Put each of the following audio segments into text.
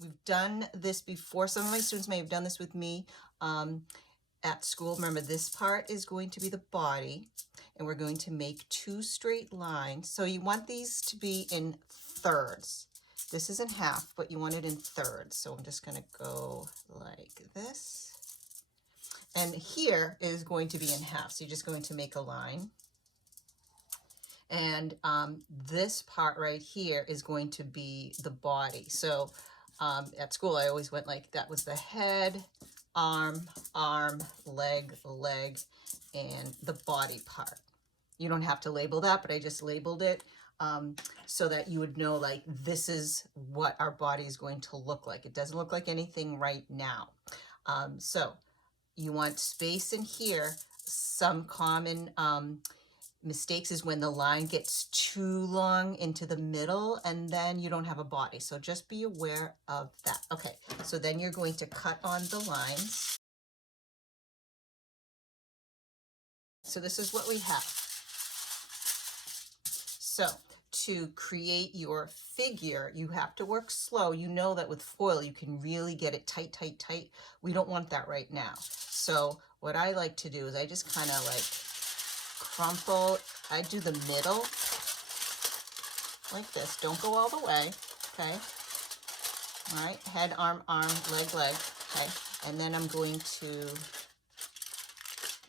we've done this before. Some of my students may have done this with me at school. Remember, this part is going to be the body, and we're going to make 2 straight lines. So you want these to be in thirds. This is in half, but you want it in thirds. So I'm just going to go like this. And here is going to be in half. So you're just going to make a line. And this part right here is going to be the body. So at school, I always went like that was the head, arm, leg, and the body part. You don't have to label that, but I just labeled it so that you would know, like, this is what our body is going to look like. It doesn't look like anything right now. So you want space in here. Some common mistakes is when the line gets too long into the middle and then you don't have a body. So just be aware of that. Okay, so then you're going to cut on the lines. So this is what we have. So to create your figure, you have to work slow. You know that with foil, you can really get it tight, tight, tight. We don't want that right now. So what I like to do is I just kind of like crumple. I do the middle like this. Don't go all the way, okay? All right, head, arm, leg, okay? And then I'm going to,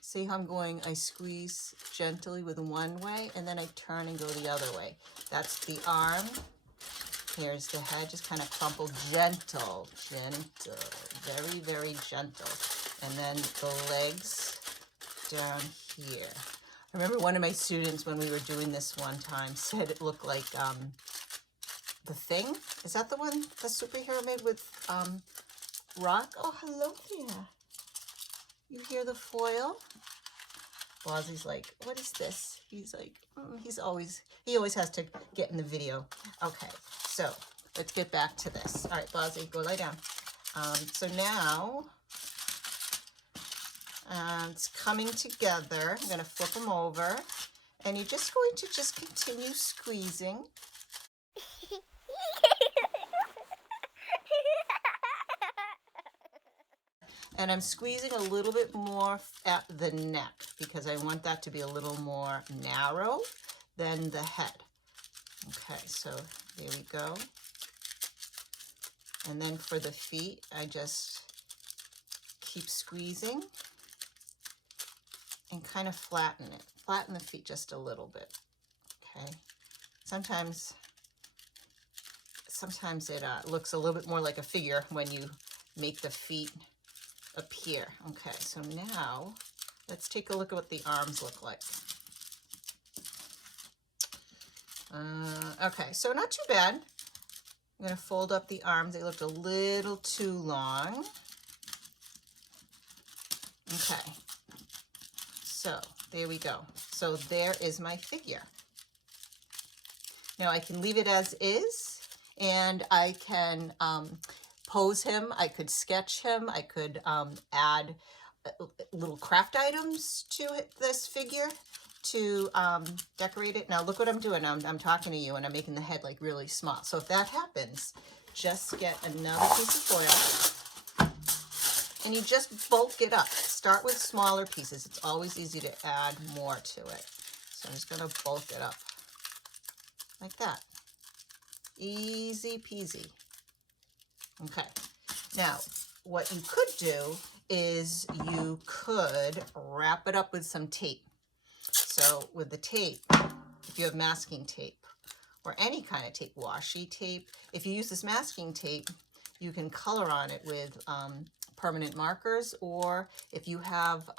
see how I'm going, I squeeze gently with one way, and then I turn and go the other way. That's the arm. Here's the head, just kind of crumple, gentle, very, very gentle. And then the legs down here. I remember one of my students, when we were doing this one time, said it looked like The Thing. Is that the one, the superhero made with rock? Oh, hello there. You hear the foil? Bozzy's like, what is this? He's like, he always has to get in the video. Okay, so let's get back to this. All right, Bozzy, go lie down. So now it's coming together. I'm going to flip them over, and you're just going to just continue squeezing. And I'm squeezing a little bit more at the neck because I want that to be a little more narrow than the head. Okay, so there we go. And then for the feet, I just keep squeezing and kind of flatten it. Flatten the feet just a little bit, okay? Sometimes it looks a little bit more like a figure when you make the feet appear. Okay, so now let's take a look at what the arms look like. Okay, so not too bad. I'm going to fold up the arms. They looked a little too long. Okay, so there we go. So there is my figure. Now I can leave it as is, and I can pose him. I could sketch him. I could add little craft items to this figure to decorate it. Now look what I'm doing. I'm talking to you and I'm making the head like really small. So if that happens, just get another piece of foil and you just bulk it up. Start with smaller pieces. It's always easy to add more to it. So I'm just going to bulk it up like that. Easy peasy. Okay. Now, what you could do is you could wrap it up with some tape. So with the tape, if you have masking tape or any kind of tape, washi tape, if you use this masking tape, you can color on it with permanent markers, or if you have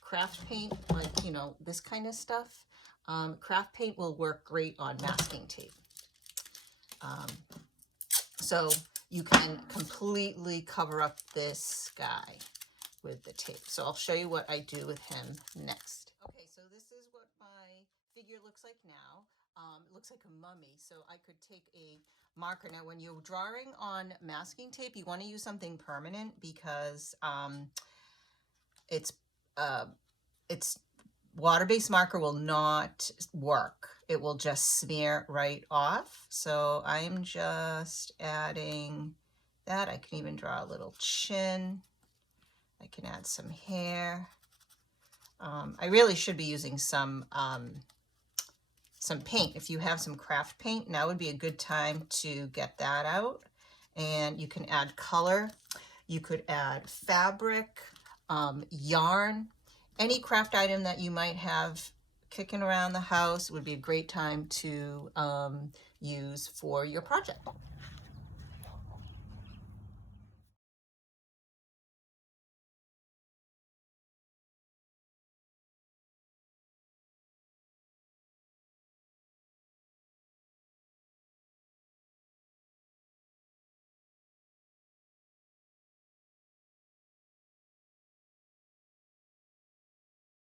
craft paint, like, you know, this kind of stuff, craft paint will work great on masking tape. So you can completely cover up this guy with the tape. So I'll show you what I do with him next. Okay, so this is what my figure looks like now. It looks like a mummy, so I could take a marker. Now, when you're drawing on masking tape, you want to use something permanent because it's water-based marker will not work. It will just smear right off. So I'm just adding that. I can even draw a little chin. I can add some hair. I really should be using some paint. If you have some craft paint, now would be a good time to get that out. And you can add color. You could add fabric, yarn, any craft item that you might have kicking around the house would be a great time to use for your project.